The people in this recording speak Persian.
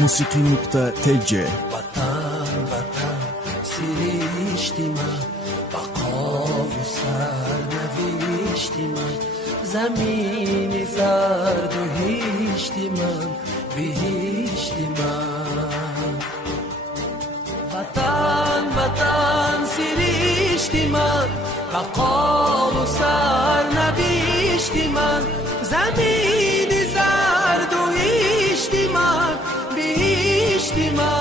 موسیقی.tj وطن سرشتی من، بقا و سرنوشتی من، زمین زرد و هشتی من، بهشتی من. وطن سرشتی من، بقا و سرنوشتی من، زمین زرد و هشتی من، بهشتی من.